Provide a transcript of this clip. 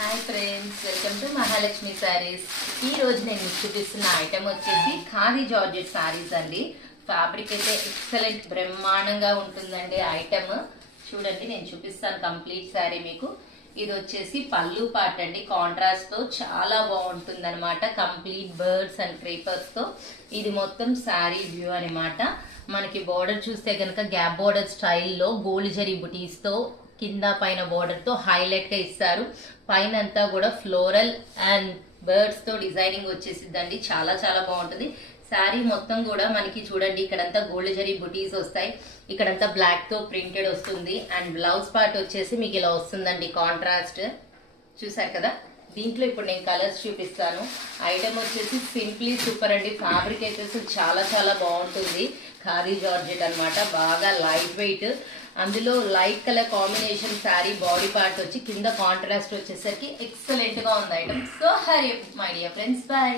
Hi friends, welcome to Mahalakshmi saris. ఈ రోజు నేను మీకు చూపిస్తున్న ఐటమ్ వచ్చేసి ఖాదీ జార్జెట్ సారీస్ అండి. ఫ్యాబ్రిక్ అయితే ఎక్సలెంట్ బ్రహ్మాండంగా ఉంటుందండి. ఐటమ్ చూడండి, నేను చూపిస్తాను కంప్లీట్ సారీ మీకు. ఇది వచ్చేసి పళ్ళు పార్ట్ అండి, కాంట్రాస్ట్ తో చాలా బాగుంటుంది అనమాట. కంప్లీట్ బర్డ్స్ అండ్ క్రీపర్స్ తో ఇది మొత్తం సారీ వ్యూ అనమాట. మనకి బోర్డర్ చూస్తే కనుక గ్యాప్ బోర్డర్ స్టైల్లో గోల్డ్ జరీ బుటీస్ తో కింద పైన బోర్డర్ తో హైలైట్ గా ఇస్తారు. పైన అంతా కూడా ఫ్లోరల్ అండ్ బర్డ్స్ తో డిజైనింగ్ వచ్చేసిద్దండి. చాలా చాలా బాగుంటుంది. శారీ మొత్తం కూడా మనకి చూడండి, ఇక్కడంతా గోల్డ్ జరీ బుటీస్ వస్తాయి, ఇక్కడంతా బ్లాక్ తో ప్రింటెడ్ వస్తుంది. అండ్ బ్లౌజ్ పార్ట్ వచ్చేసి మీకు ఇలా వస్తుందండి, కాంట్రాస్ట్. చూసారు కదా, దీంట్లో ఇప్పుడు నేను కలర్స్ చూపిస్తాను. ఐటమ్ వచ్చేసి సింప్లీ సూపర్ అండి. ఫ్యాబ్రిక్ అయితే చాలా చాలా బాగుంటుంది. ఖాదీ జార్జెట్ అనమాట, బాగా లైట్ వెయిట్. అందులో light colour combination sari body part వచ్చి కింద కాంట్రాస్ట్ వచ్చేసరికి ఎక్సలెంట్ గా ఉంది item. So Hari my dear friends, bye.